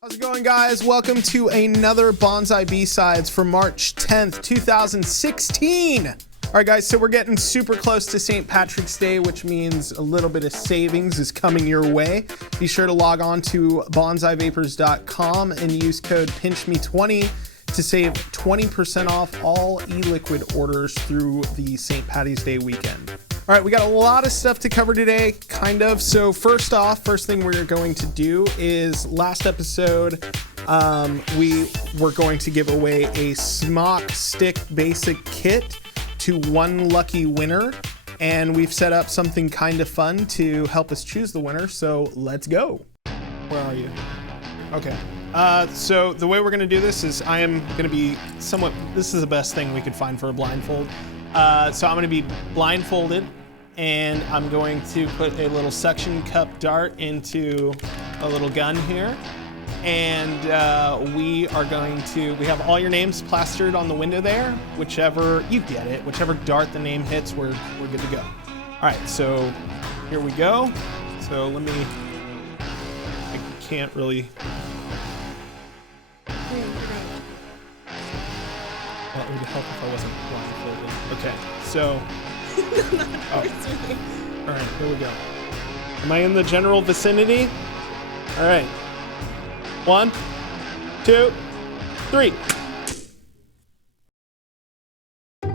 How's it going, guys? Welcome to another Banzai B-Sides for March 10th, 2016. All right, guys, so we're getting super close to St. Patrick's Day, which means a little bit of savings is coming your way. Be sure to log on to banzaivapors.com and use code PINCHME20 to save 20% off all e-liquid orders through the St. Patty's Day weekend. All right, we got a lot of stuff to cover today, kind of. So first thing we're going to do is last episode, we were going to give away a Smok stick basic kit to one lucky winner. And we've set up something kind of fun to help us choose the winner. So let's go. Where are you? Okay. So the way we're going to do this is I am going to be this is the best thing we could find for a blindfold. So I'm going to be blindfolded and I'm going to put a little suction cup dart into a little gun here. And we have all your names plastered on the window there. Whichever, you get it, whichever dart the name hits, we're good to go. All right, so here we go. So I can't really. Well, it would help if I wasn't blindfolded. Okay, so. All right, here we go. Am I in the general vicinity? All right. 1, 2, 3.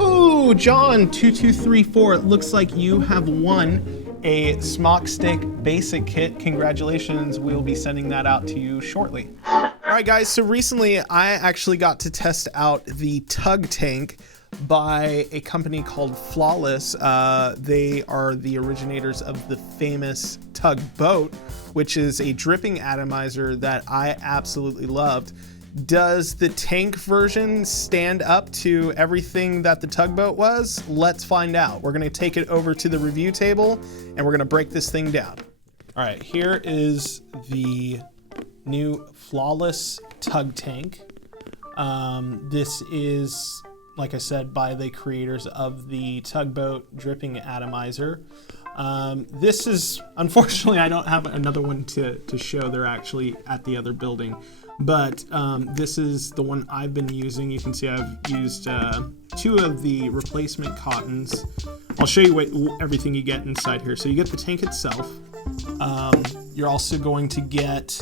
Ooh, John 2234. It looks like you have won a Smok stick basic kit. Congratulations. We'll be sending that out to you shortly. All right, guys. So recently I actually got to test out the Tug Tank by a company called Flawless. They are the originators of the famous Tug Boat, which is a dripping atomizer that I absolutely loved. Does the tank version stand up to everything that the tugboat was? Let's find out. We're gonna take it over to the review table and we're gonna break this thing down. All right, here is the new Flawless Tug Tank. This is, like I said, by the creators of the tugboat dripping atomizer. This is, unfortunately, I don't have another one to show. They're actually at the other building, but this is the one I've been using. You can see I've used 2 of the replacement cottons. I'll show you everything you get inside here. So you get the tank itself. You're also going to get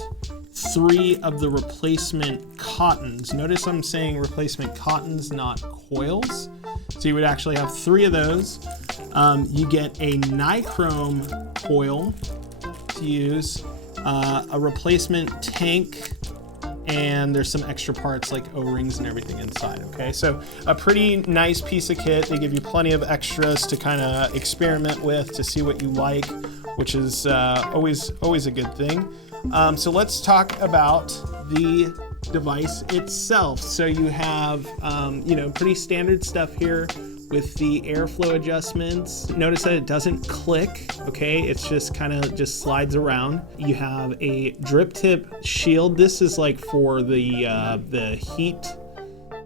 3 of the replacement cottons. Notice I'm saying replacement cottons, not coils. So you would actually have 3 of those. You get a nichrome coil to use, a replacement tank, and there's some extra parts like O-rings and everything inside, okay? So a pretty nice piece of kit. They give you plenty of extras to kind of experiment with, to see what you like, which is always a good thing. So let's talk about the device itself. So you have, pretty standard stuff here with the airflow adjustments. Notice that it doesn't click, okay? It's just kind of just slides around. You have a drip tip shield. This is like for the heat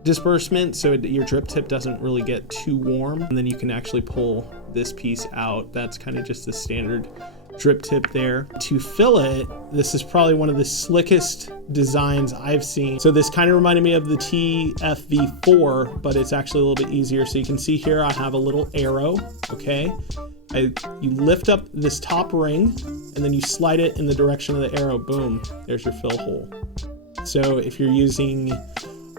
disbursement, so your drip tip doesn't really get too warm. And then you can actually pull this piece out. That's kind of just the standard drip tip there. To fill it, this is probably one of the slickest designs I've seen. So this kind of reminded me of the TFV4, but it's actually a little bit easier. So you can see here I have a little arrow, okay? You lift up this top ring and then you slide it in the direction of the arrow. Boom, there's your fill hole. So if you're using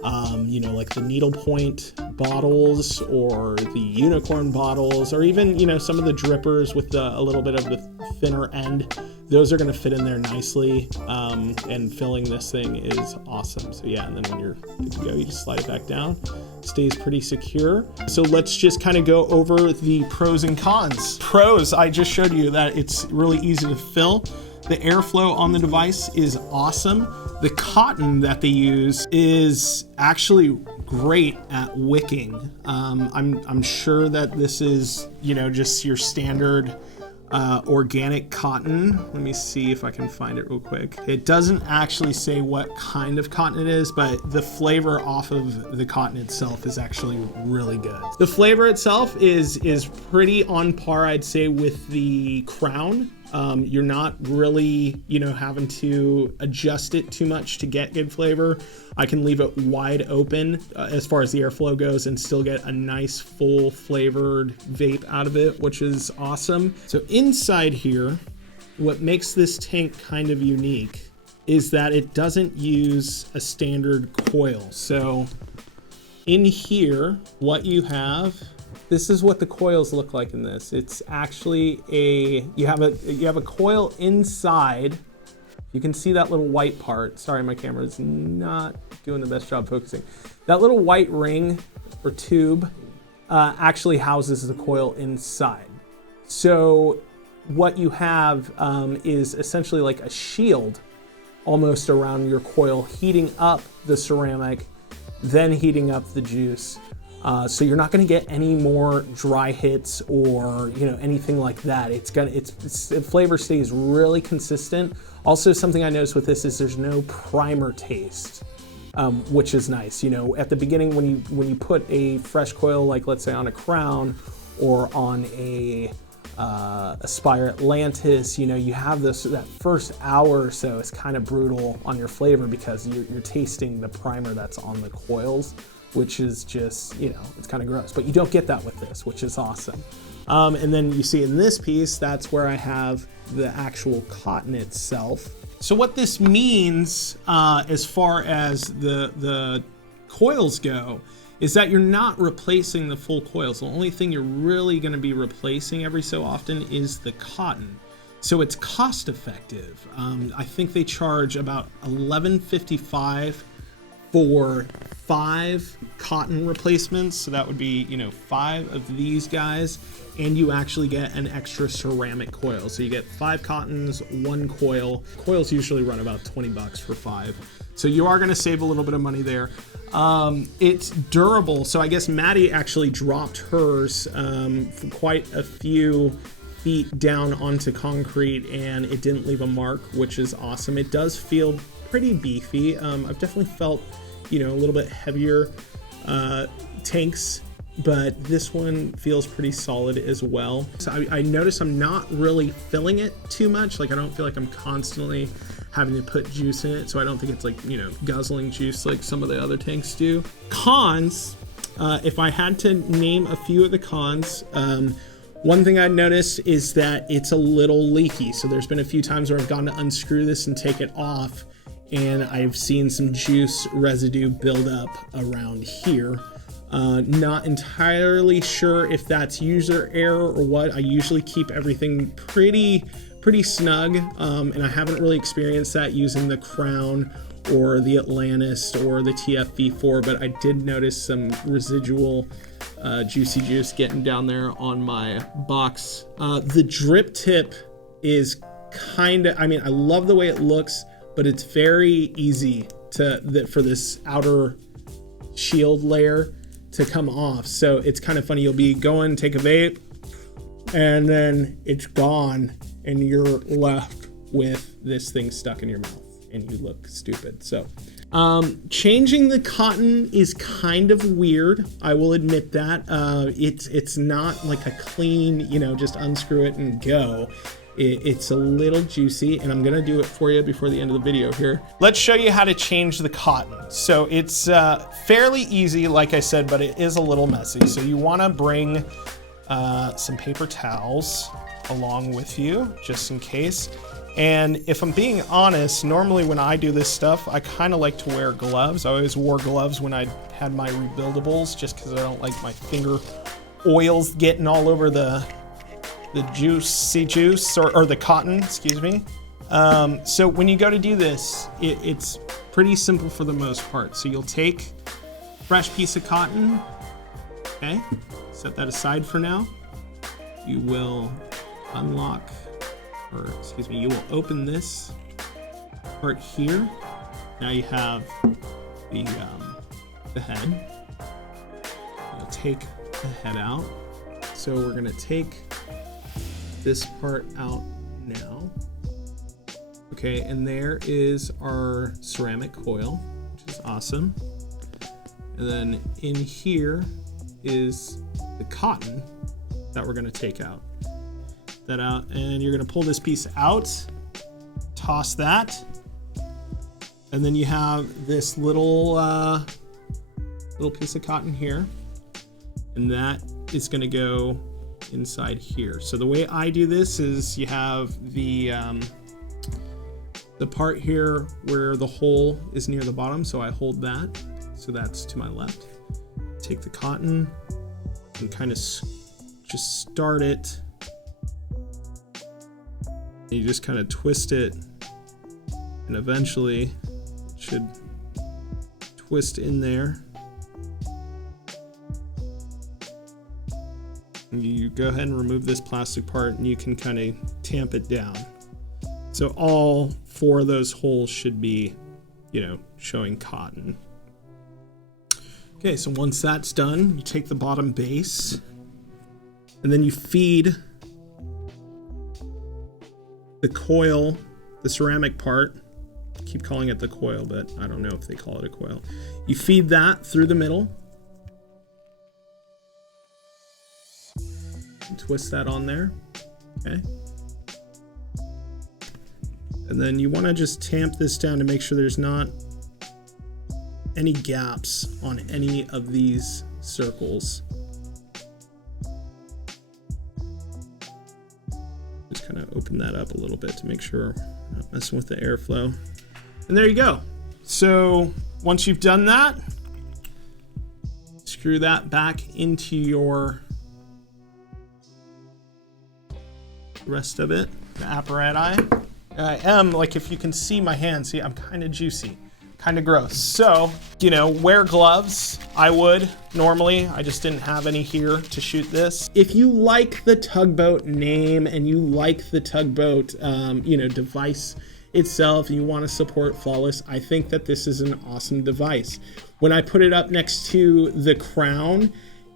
like the needlepoint bottles or the unicorn bottles, or even, some of the drippers with a little bit of the thinner end, those are going to fit in there nicely. And filling this thing is awesome. So yeah, and then when you're good to go, you just slide it back down. Stays pretty secure. So let's just kind of go over the pros and cons. Pros, I just showed you that it's really easy to fill. The airflow on the device is awesome. The cotton that they use is actually great at wicking. I'm sure that this is, just your standard organic cotton. Let me see if I can find it real quick. It doesn't actually say what kind of cotton it is, but the flavor off of the cotton itself is actually really good. The flavor itself is pretty on par, I'd say, with the Crown You're not really, you know, having to adjust it too much to get good flavor. I can leave it wide open as far as the airflow goes and still get a nice full flavored vape out of it, which is awesome. So inside here, what makes this tank kind of unique is that it doesn't use a standard coil. So in here, what you have, this is what the coils look like in this. It's actually you have a coil inside. You can see that little white part. Sorry, my camera is not doing the best job focusing. That little white ring or tube actually houses the coil inside. So what you have is essentially like a shield almost around your coil, heating up the ceramic, then heating up the juice. So you're not going to get any more dry hits or, you know, anything like that. The flavor stays really consistent. Also, something I noticed with this is there's no primer taste, which is nice. You know, at the beginning when you put a fresh coil, like let's say on a Crown or on a Aspire Atlantis, you know, you have that first hour or so is kind of brutal on your flavor because you're tasting the primer that's on the coils, which is just, you know, it's kind of gross. But you don't get that with this, which is awesome. And then you see in this piece, that's where I have the actual cotton itself. So what this means as far as the coils go is that you're not replacing the full coils. The only thing you're really gonna be replacing every so often is the cotton. So it's cost effective. I think they charge about $11.55 for 5 cotton replacements. So that would be, you know, 5 of these guys, and you actually get an extra ceramic coil. So you get 5 cottons, 1 coil. Coils usually run about 20 bucks for 5. So you are gonna save a little bit of money there. It's durable. So I guess Maddie actually dropped hers for quite a few feet down onto concrete and it didn't leave a mark, which is awesome. It does feel pretty beefy. I've definitely felt, you know, a little bit heavier tanks, but this one feels pretty solid as well. So I notice I'm not really filling it too much. Like I don't feel like I'm constantly having to put juice in it. So I don't think it's like, you know, guzzling juice like some of the other tanks do. Cons, if I had to name a few of the cons, one thing I noticed is that it's a little leaky. So there's been a few times where I've gone to unscrew this and take it off, and I've seen some juice residue build up around here. Not entirely sure if that's user error or what. I usually keep everything pretty snug, and I haven't really experienced that using the Crown or the Atlantis or the TF-V4, but I did notice some residual juicy juice getting down there on my box. The drip tip is kind of, I mean, I love the way it looks, but it's very easy for this outer shield layer to come off. So it's kind of funny. You'll be going, take a vape, and then it's gone, and you're left with this thing stuck in your mouth, and you look stupid. So changing the cotton is kind of weird. I will admit that. It's not like a clean, you know, just unscrew it and go. It's a little juicy, and I'm gonna do it for you before the end of the video here. Let's show you how to change the cotton. So it's fairly easy, like I said, but it is a little messy. So you wanna bring some paper towels along with you, just in case. And if I'm being honest, normally when I do this stuff, I kind of like to wear gloves. I always wore gloves when I had my rebuildables, just because I don't like my finger oils getting all over the juicy juice or the cotton, excuse me. So when you go to do this, it's pretty simple for the most part. So you'll take a fresh piece of cotton, okay? Set that aside for now. You will unlock, or excuse me, you will open this part here. Now you have the head. You'll take the head out. So we're gonna take this part out now. Okay, and there is our ceramic coil, which is awesome. And then in here is the cotton that we're gonna take out. that out, and you're gonna pull this piece out, toss that, and then you have this little piece of cotton here, and that is gonna go inside here. So the way I do this is you have the part here where the hole is near the bottom, so I hold that, so that's to my left. Take the cotton and kind of just start it. And you just kind of twist it, and eventually it should twist in there. And you go ahead and remove this plastic part, and you can kind of tamp it down. So all 4 of those holes should be, you know, showing cotton. Okay, so once that's done, you take the bottom base, and then you feed the coil, the ceramic part. I keep calling it the coil, but I don't know if they call it a coil. You feed that through the middle. And twist that on there, okay? And then you want to just tamp this down to make sure there's not any gaps on any of these circles. Just kind of open that up a little bit to make sure we're not messing with the airflow. And there you go. So once you've done that, screw that back into your rest of it, the apparatus. I am, like, if you can see my hand, see, I'm kind of juicy, kind of gross. So, you know, wear gloves. I would normally, I just didn't have any here to shoot this. If you like the Tugboat name and you like the Tugboat, you know, device itself, and you want to support Flawless, I think that this is an awesome device. When I put it up next to the Crown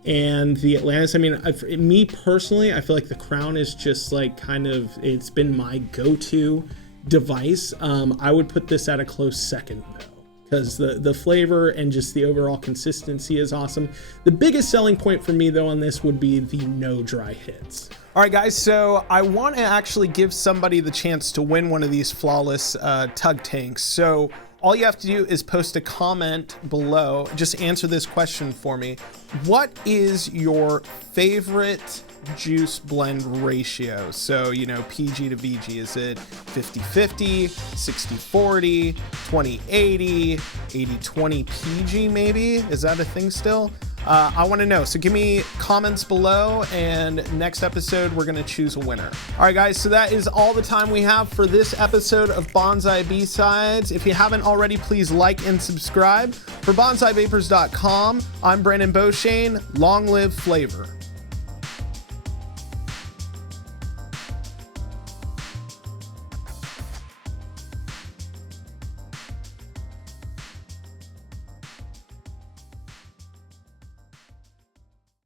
and the Atlantis, I mean, me personally, I feel like the Crown is just like kind of, it's been my go-to device. I would put this at a close second though, because the flavor and just the overall consistency is awesome. The biggest selling point for me though on this would be the no dry hits. All right, guys, so I want to actually give somebody the chance to win one of these Flawless Tug Tanks. So all you have to do is post a comment below. Just answer this question for me. What is your favorite juice blend ratio? So, you know, PG to VG, is it 50-50, 60-40, 20-80, 80-20 PG maybe? Is that a thing still? I want to know. So give me comments below, and next episode we're going to choose a winner. All right, guys, so that is all the time we have for this episode of Banzai B-Sides. If you haven't already, please like and subscribe. For BanzaiVapors.com, I'm Brandon Beauchene. Long live flavor.